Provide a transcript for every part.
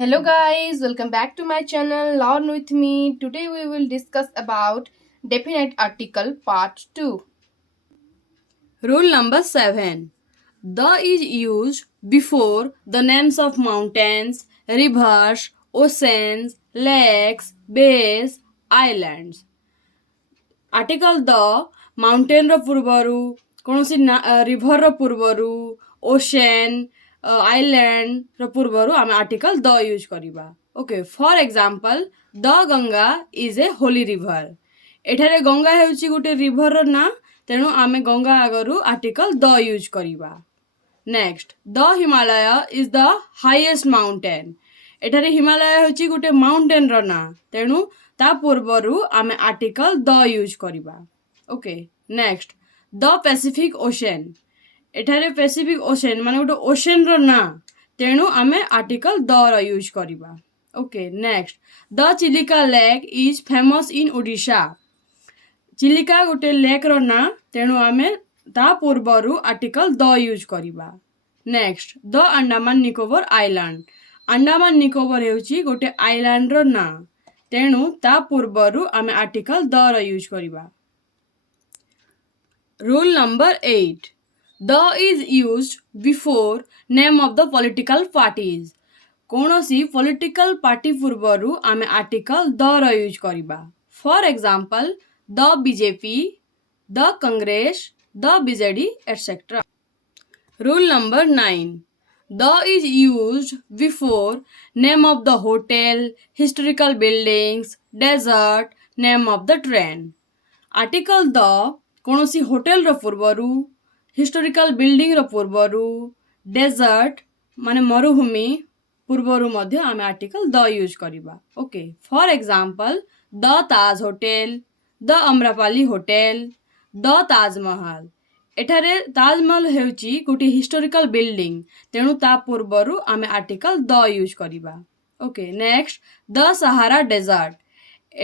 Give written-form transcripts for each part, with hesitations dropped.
Hello guys, welcome back to my channel Learn with me. Today we will discuss about definite article part 2. Rule number 7. The is used before the names of mountains, rivers, oceans, lakes, bays, islands. Article the mountain ର ପୂର୍ବରୁ କୌଣସି river ର ପୂର୍ବରୁ ocean island ର ପୂର୍ବରୁ ଆମେ article the use କରିବା. Okay, for example, the Ganga is a holy river. ଏଠାରେ ଗଙ୍ଗା ହେଉଛି ଗୋଟେ river ର ନାଁ, ତେଣୁ ଆମେ ଗଙ୍ଗା ଆଗରୁ article the use କରିବା. Next, the Himalaya is the highest mountain. ଏଠାରେ ହିମାଳୟ ହେଉଛି ଗୋଟେ ମାଉଣ୍ଟେନ ର ନାଁ, ତେଣୁ ତା ପୂର୍ବରୁ ଆମେ ଆର୍ଟିକଲ ଦ ୟୁଜ୍ କରିବା. ଓକେ, ନେକ୍ସଟ ଦ ପାସିଫିକ ଓସେନ. ଏଠାରେ ପାସିଫିକ ଓସେନ ମାନେ ଗୋଟେ ଓସେନ ର ନାଁ, ତେଣୁ ଆମେ ଆର୍ଟିକଲ ଦ ର ୟୁଜ୍ କରିବା. Okay, next the Chilika lake is famous in Odisha. ଚିଲିକା ଗୋଟେ ଲେକ୍ ର ନାଁ, ତେଣୁ ଆମେ ତା ପୂର୍ବରୁ ଆର୍ଟିକଲ ଦ ୟୁଜ୍ କରିବା. ନେକ୍ସଟ ଦ ଆଣ୍ଡାମାନ ନିକୋବର ଆଇଲାଣ୍ଡ. ଆଣ୍ଡାମାନ ନିକୋବର ହେଉଛି ଗୋଟେ ଆଇଲାଣ୍ଡର ନାଁ, ତେଣୁ ତା ପୂର୍ବରୁ ଆମେ ଆର୍ଟିକଲ ଦ ର ୟୁଜ୍ କରିବା. Rule number 8. The is used before name of the political parties. କୌଣସି ପଲିଟିକାଲ ପାର୍ଟି ପୂର୍ବରୁ ଆମେ ଆର୍ଟିକଲ ଦ ର ୟୁଜ୍ କରିବା. ଫର୍ ଏକ୍ସାମ୍ପଲ, ଦ ବିଜେପି, ଦ କଂଗ୍ରେସ, the BJD etc. Rule number 9. The is used before name of the hotel, historical buildings, desert, name of the train. Article the କୌଣସି ହୋଟେଲ ର ପୂର୍ବରୁ, historical building ର ପୂର୍ବରୁ, ଡେଜର୍ଟ ମାନେ ମରୁଭୂମି ପୂର୍ବରୁ ମଧ୍ୟ ଆମେ ଆର୍ଟିକଲ ଦ ୟୁଜ୍ କରିବା. Okay, for example, the Taj hotel, the Amrapali hotel, the Taj Mahal. ଏଠାରେ ତାଜମହଲ ହେଉଛି ଗୋଟିଏ ହିଷ୍ଟୋରିକାଲ ବିଲ୍ଡିଂ, ତେଣୁ ତା ପୂର୍ବରୁ ଆମେ ଆର୍ଟିକଲ ଦ ୟୁଜ୍ କରିବା. Okay, next the Sahara desert.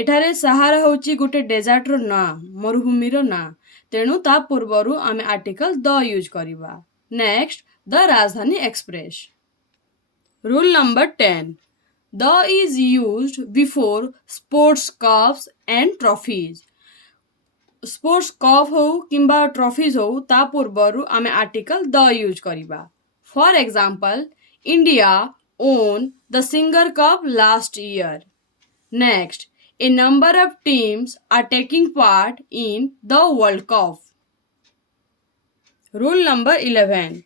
ଏଠାରେ ସାହାରା ହେଉଛି ଗୋଟେ ଡେଜର୍ଟର ନାଁ, ମରୁଭୂମିର ନାଁ, ତେଣୁ ତା ପୂର୍ବରୁ ଆମେ ଆର୍ଟିକଲ ଦ ୟୁଜ୍ କରିବା. Next the Rajdhani express. Rule number 10. The is used before sports cups and trophies. Sports cup ହଉ କିମ୍ବା ଟ୍ରଫିଜ୍ ହଉ, ତା ପୂର୍ବରୁ ଆମେ ଆର୍ଟିକଲ ଦ ୟୁଜ୍ କରିବା. For example, India on the Singer cup last year. Next, a number of teams are taking part in the World Cup. Rule number 11.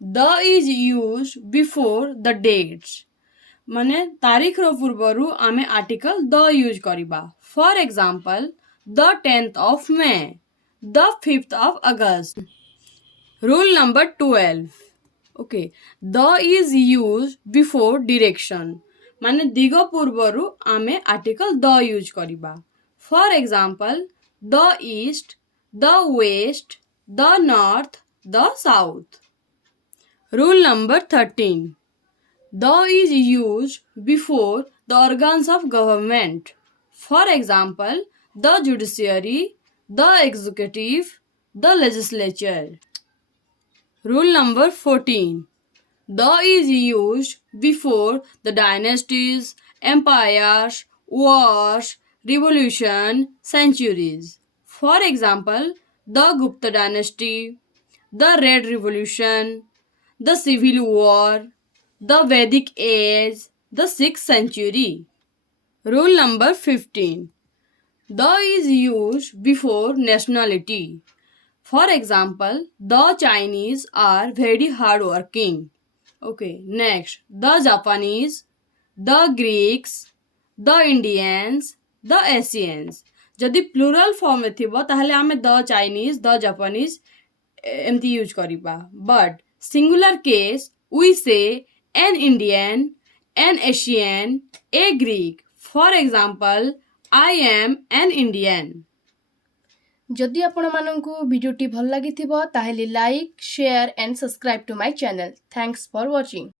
The is used before the dates. ମାନେ ତାରିଖର ପୂର୍ବରୁ ଆମେ article the use କରିବା. For example, the 10th of May, the 5th of August. Rule number 12. Okay, the is used before direction. ମାନେ ଦିଗ ପୂର୍ବରୁ ଆମେ article the use କରିବା. For example, the east, the west, the north, the south. Rule number 13. The is used before the organs of government. For example, the judiciary, the executive, the legislature. Rule number 14. The is used before the dynasties, empires, wars, revolution, centuries. For example, the Gupta dynasty, the Red Revolution, the Civil War, the Vedic age, the 6th century. Rule number 15. The is used before nationality. For example, the Chinese are very hardworking. Okay, next, the Japanese, the Greeks, the Indians, the Asians. ଯଦି ପ୍ଲୁରାଲ ଫର୍ମରେ ଥିବ ତାହେଲେ ଆମେ ଦ ଚାଇନିଜ, ଦ ଜାପାନିଜ ଏମିତି ୟୁଜ୍ କରିବା. But singular case we से an Indian, an Asian, a Greek. For example, I am an Indian. ଯଦି ଆପଣମାନଙ୍କୁ ଭିଡ଼ିଓଟି ଭଲ ଲାଗିଥିବ ତାହେଲେ like, share and subscribe to my channel. Thanks for watching.